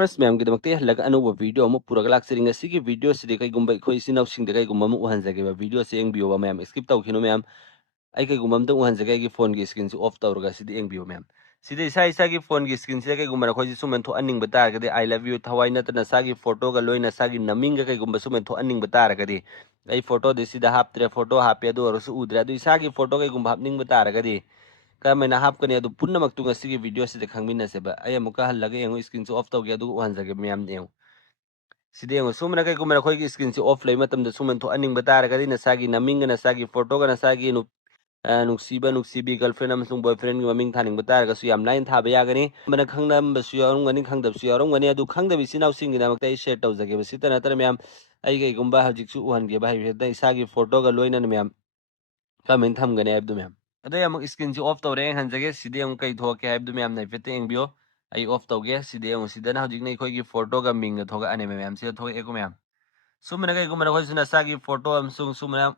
first ma'am की दमकते हलग अनोब वीडियो अमु पुरग लाक्सरिंग असिगी वीडियो सिदे कईगुंबा अखोय इसिनाव सिंग कईगुंबा अमु उहनजगेबा वीडियो से एंगबियोबा मैम स्किप तौखिनो मैम आई कईगुंबा अमतंग उहनजगे आइगी फोन की स्क्रीन से ऑफ तौरगा सिदे एंगबियो मैम सिदे इसा की फोन की स्क्रीन से कईगुंबा अखोय सुमन थो अनिंग बतारगदे आई लव यू थवाई नतना सागी फोटो गा लोइना सागी नमिंग कईगुंबा सुमन थो अनिंग बतारगदे आई फोटो दे सिदा हापत्रे फोटो हापे दो और उद्रे अदु इसागी फोटो कईगुंबा हापनिंग बतारगदे कमेना हापकने अदु पुन्नमक तुंग सिगी वीडियो से खंगमिनसेबा आई अमुका हल्लगे यंगो स्क्रीन से ऑफ तौगे अदु उहनजगे मैम देउ सिदे यंगो सुमना कईगुंबा अखोयगी स्क्रीन से ऑफ लई मतमदा सुमन थो अनिंग बतारगदे नसागी नमिंग नसागी फोटो गा नसागी नुक्सीबा नुक्सीबी गर्लफ्रेंड अमसुंग बॉयफ्रेंड की ममिंग थानिंग बतारगसु याम लाइन थाबा यागनी मना खंगनबसु यारंगनी खंगदबसु यारंगनी अदु खंगदबि सिनाव सिंगिनामक्ता आई शेयर तौजगेबा सिता नतर मैम आई कईगुंबा हजिकसु उहनगेबा हाइबेदा इसागी फोटो गा लोइना मैम कमेंट थमगने हाइबदु मैम अदय अमुक स्क्रीन से ऑफ तौरे हंजगे सिदे अमुक कई थोके हाइबदु मैम नाइफेते एंगबियो आई ऑफ तौगे सिदे अमुक सिदना हजिकने अखोयगी फोटो गा मिंग थोगा अने मैम सिदा थोगे एको मैम सुमना कईगुंबा अखोयसुना सागी फोटो अमसुंग सुमना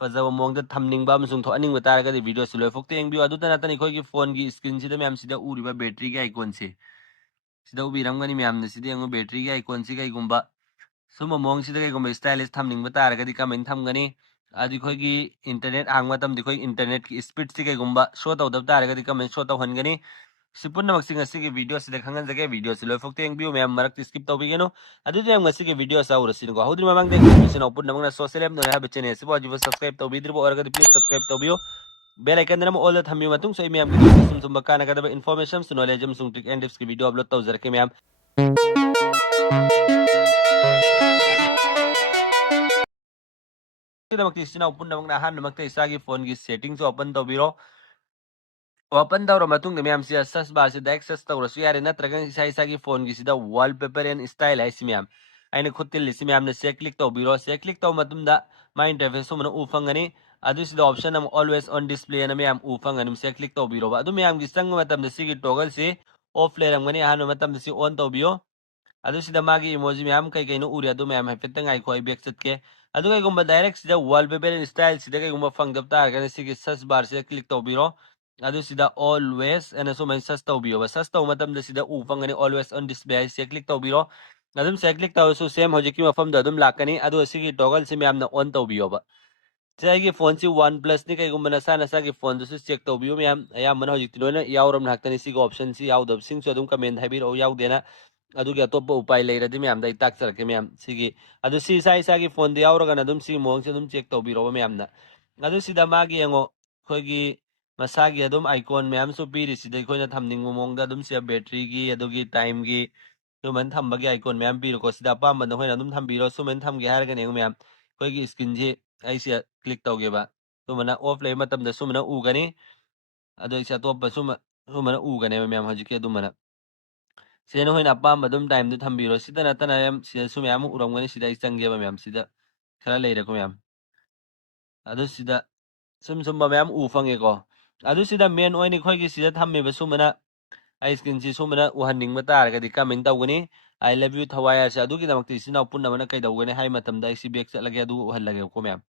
फजब मोंगदा थमनिंगबा अमसुंग थो अनिंग बतारगदि वीडियो से लोयफोक्ते एंगबियो अदुता नतन अखोयगी फोन की स्क्रीन सिदा मैम सिदा उरिबा बैटरी के आइकॉन से सिदा उबिरमगनी मैम ने सिदा यंगो बैटरी के आइकॉन से कईगुंबा सुम मोंग सिदा कईगुंबा स्टाइलिश थमनिंग बतारगदि कमेंट थमगनी आदि खोगी इंटरनेट हांग मतम दिखोई इंटरनेट की स्पीड से कईगुंबा शो तौदब तारगदि कमेंट शो तौहनगनी सिपुन्नमक सिंग वीडियो से खंगनजगे वीडियो से लोयफोक्ते एंगबियो मैम मरक स्किप तौबिगेनो अदुदि मैम ngasi वीडियो साउरसिनको हौद्रि ममांग दे मिशन पुन्नमक सोशल एप नोरे हाबे चैनल से वाजिब सब्सक्राइब तौबिद्रिबो अरगदि प्लीज सब्सक्राइब तौबियो बेल आइकन नम ऑल थम्बी मतुंग सो मैम की सुम सुम बकाना कदब इन्फॉर्मेशन नॉलेज अमसुंग ट्रिक एंड टिप्स की वीडियो अपलोड तौजरके मैम पुन्नमक अहानमक इसागी फोन की सेटिंग्स ओपन तौबिरो ओपन तौर मतुंग मैम से सर्च बार से डायरेक्ट सर्च तौरसु यारे नत्रगा इसा इसा की फोन की सिदा वॉलपेपर एंड स्टाइल है मैम अने खुद तिल्लिसी मैम ने से क्लिक तौबिरो से क्लिक तौ मतुंदा माय इंटरफेस सुमन उफंगनी अदु सिदा ऑप्शन नम ऑलवेज ऑन डिस्प्ले न मैम उफंगनी से क्लिक तौबिरो अदु मैम की संग मतम सिगी टॉगल से ऑफ लेरंगनी हानो मतम से ऑन तौबियो अदु सिदा मागी इमोजी मैम कई कई नो उरे अदु मैम हाइफेतंग आई कोई बैक चटके अदु कईगुंबा डायरेक्ट सिदा वॉलपेपर एंड स्टाइल सिदा कईगुंबा फंगदब तारगने सिगी सर्च बार से क्लिक तौबिरो अदु सिदा ऑलवेज एंड सो मैं सर्च तौबियो सर्च तौ मतम सिदा उफंगनी ऑलवेज ऑन डिस्प्ले से क्लिक तौबिरो अदुम से क्लिक तौसु सेम होजिकी मफम द अदुम लाकनी अदु सिगी टॉगल से मैम न ऑन तौबियो चाहे फोन से वन प्लस नि कईगुंबा नसा नसा की फोन दुसु चेक तौबियो मैम अयामन होजिकी लोना यावरम नाक्तनी सिगी ऑप्शन सी यावदब सिंगसु अदुम कमेंट हाइबिरो यावदेना अदुगी अतोप उपाय लेरदि मैम दai tak charke मैम सिगी अदु सी साई सागी फोन दे यावरगा ना दुम सी मोंग से दुम चेक तौबिरो मैम ना अदु सिदा मागी यंगो खोगी मसागी अदुम आइकॉन मैम सु पीरि सिदा खोना थमनिंग मोंग दा दुम से बैटरी की अदुगी टाइम की सुमन थम्बगी आइकॉन मैम पीरो को सिदा पाम बन होना दुम थम्बिरो सुमन थमगे हारगा ने मैम खोगी स्क्रीन जे ऐसे क्लिक तौगेबा सुमना ऑफ ले मतम दा सुमना उगनी अदु इसा तोप सुमना उगने मैम हजिके दुमना सेना होइना पाम बदुम टाइम दु थम्बिरो सिदा नतना मैम सिदा सु मैम उरमगनी सिदा चंगेबा मैम सिदा खरा लेरको मैम अदु सिदा सुम सुम मैम उ फंगेको अदु सिदा मेन ओइनी खोगी सिदा थम्मेबा सुमना आई स्क्रीन से सुमना उहनिंग तारगदि कमेंट तौगनी आई लव यू थवाया से अदुगी दमक्ति सिना पुन्नमना कइदौगनी हाइ मतमदा इसी बैक चलगे अदु उहलगे को मैम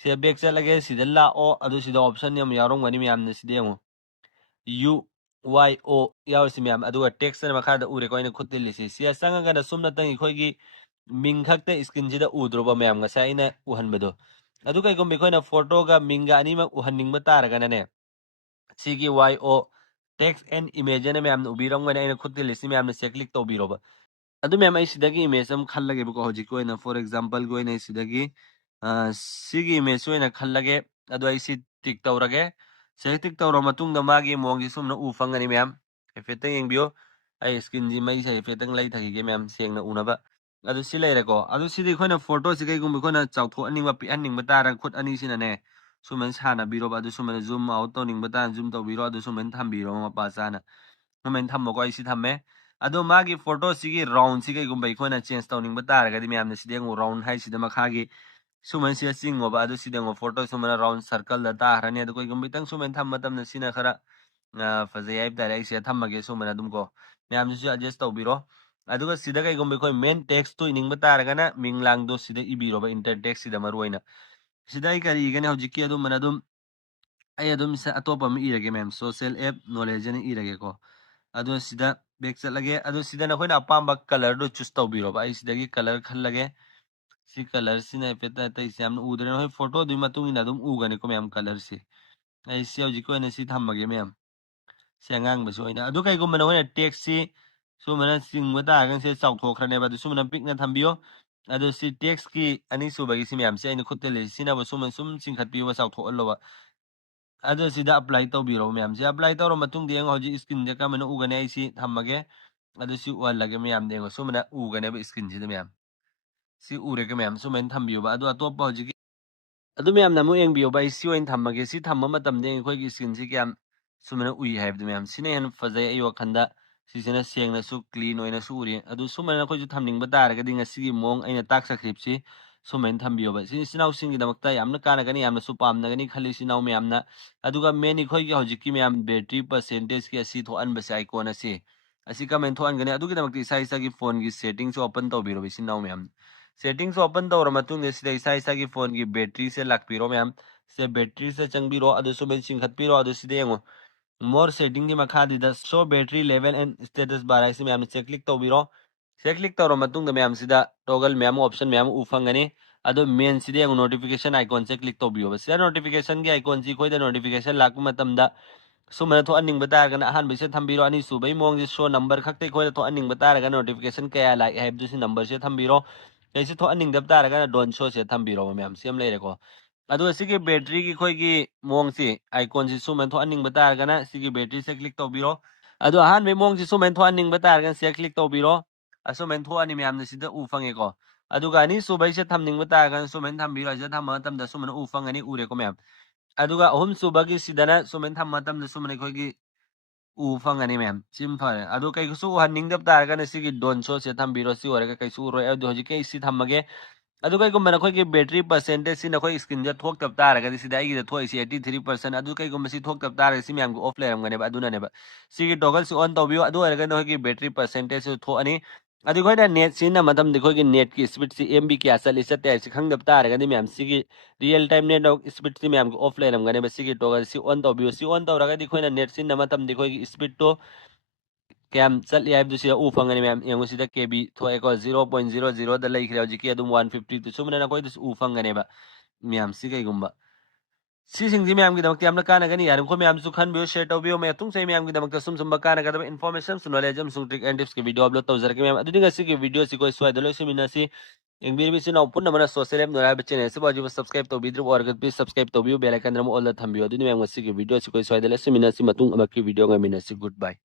सिदा बैक चलगे सिदा लाओ अदु सिदा ऑप्शन यम यारोंगनी मैम ने सिदा यमो यू वाई ओ यावसी मैम अदुगा टेक्स्ट न मखादा उरे कोइन खुतिलिसी सिया संगा ना सुमना तंग खोगी मिंग खक्ते स्क्रीन जिदा उद्रोबा मैम गसाइना उहनबदो अदु कई गुम खोइना फोटो गा मिंगा अनिमा उहनिंग तारगना ने सिगी वाई ओ टेक्स्ट एंड इमेज ने मैम उबिरंगने आइना खुतिलिसी मैम ने से क्लिक तौबिरोबा अदु मैम आई सिदागी इमेज हम खल्लगे बको होजि कोइना फॉर एग्जांपल कोइना सिदागी सिगी इमेज ओइना खल्लगे अदु आई सि टिक तौरगे से टिक तौर मतुंग द मागी मोंग सुमना उ फंगनी मैम एफेक्ट यंगबियो आई स्क्रीन जी मई से एफेक्ट लाई थगी मैम सेंगना उनबा अदु सि लेरेको अदु सिदि खोइना फोटो सि कईगुम खोइना चाउथो अनिंगबा पि अनिंगबा तारा खुद अनी सिनाने सुमन साना बिरोबा अदु सुमन जूम आउट तौनिंगबा ता जूम तौबिरो अदु सुमन थम्बिरो मपा चाना सुमन थम्मको आई सि थम्मे अदु मागी फोटो सिगी राउंड सि कईगुम खोइना चेंज तौनिंगबा तारगदि मैम ने सिदेंगो राउंड हाइ सिदा मखागी सुमन से चिंगोबा अदु सिदेंगो फोटो सुमन राउंड सर्कल दा तारने अदु कईगुम बितंग सुमन थम मतम ने सिना खरा फजे आइब तारे आई से थम्मगे सुमन अदुम को मैम से एडजस्ट तौबिरो अदुगा सिदा कईगुम खोइ मेन टेक्स्ट तो इनिंगबा तारगना मिंगलांग दो सिदा इबिरोबा इंटर टेक्स्ट सिदा मरुइना सिदा आई करी गने हौजिकी अदुम मन अदुम आई अदुम से अतोप अम इरगे मैम सोशल ऐप नॉलेज ने इरगे को अदु सिदा back chatlage adu sidana khoina apamba color do choose tawbiro ba ai sidagi color khallage si color sina peta tai siam udre hoi photo du matung ina dum ugani ko mem color si ai si hoji ko ina si thammage mem si angang ba so ina adu kai ko mana hoi text si so mana sing wata gan se chau thokhrane ba du so mana pic na thambiyo adu si text ki ani su ba gi si mem si ai khute le sina ba so man sum sing khat pi ba chau thok lo ba adu sida apply tawbiro mem si apply tawro matung de hoji skin de ka mana ugani ai si thammage adu si wal lage mem de so mana ugani ba skin si de mem si ure ke mem so men thambiyo ba adu atop ba hoji adu mem na mu eng biyo ba si oin thammage si thamma matam de khoi gi skin si kyam sumana ui haib de mem sine hen fazai ayo khanda si sina seng na su clean oina su uri adu sumana khoi ju thamning ba dar ga dinga si mong aina tak script si sumen thambiyo ba si sinau sing gi damakta yamna kana gani yamna su pam na gani khali sinau mem na aduga meni khoi gi hoji ki mem battery percentage ki asi tho an ba sai icon asi asi ka men tho an gani adu gi damakti sai sa gi phone gi settings open to biro bi sinau mem settings open to matung ne sida sai sa gi phone gi battery se lak piro mem se battery se chang biro adu sumen sing khat piro adu side ngo more setting ki makha di the show battery level and status bar ai mem check click to biro check click to matung da mem sida toggle mem option mem ufangani ado main sida yang notification icon check click to biyo sida notification gi icon ji khoi da notification lak matam da sumana tho aning bata ga han bi se thambiro ani su bai mong ji show number khakte khoi da tho aning bata ga notification kaya like have du si number se thambiro kai se tho aning dab ta ga don show se thambiro mem sem le re ko adu asigi battery ki khoi gi mong si icon si sumen tho aning bata ga na sigi battery se click to biro adu han me mong si sumen tho aning bata ga se click to biro asumen tho ani mem na sida u fange ko adu ga ni su bai se thamning bata ga sumen tham biro se tham tam da sumen u fangani ure ko mem adu ga ahum su bagi sidana sumen tham tam da sumen khoi gi u fangani mem sim phare adu kai su han ning dab ta ga na sigi don so se tham biro si ore ga kai su ro adu hoji kai si thamage adu kai gum na khoi gi battery percentage si na khoi screen ja thok tab tar ga si dai gi thoi si 83% adu kai gum si thok tab tar si myam go off le ram ga ne ba adu na ne ba si gi toggle si on to bio adu ga no gi battery percentage si tho ani adu khoi da net si na madam de khoi gi net ki speed si mb ki asal isa te si khang dab tar ga ni myam si gi real time net speed si myam go off le ram ga ne ba si gi toggle si on to bio si on to ra ga di khoi na net si na madam de khoi gi speed to Cam sal ya ibdu sida ufang ani mem yang sida kb tho eko 0.00 da lai khrew jiki adum 150 to sumna na koi dus ufang ani ba miam si kai gumba si sing ji miam gi damak tiam na kana gani yarum ko miam su khan bio share to bio me tung sai miam gi damak sum sum ba kana ga information sun knowledge am sung trick and tips ke video upload to jar ke miam adu dinga si ke video si koi swai dalo si mina si eng bir bi si na upun na mana social app no ba channel se baji subscribe to bidru or ga please subscribe to bio bell icon ram all the thambio adu ni miam si ke video si koi swai dalo si mina si matung amak ke video ga mina si goodbye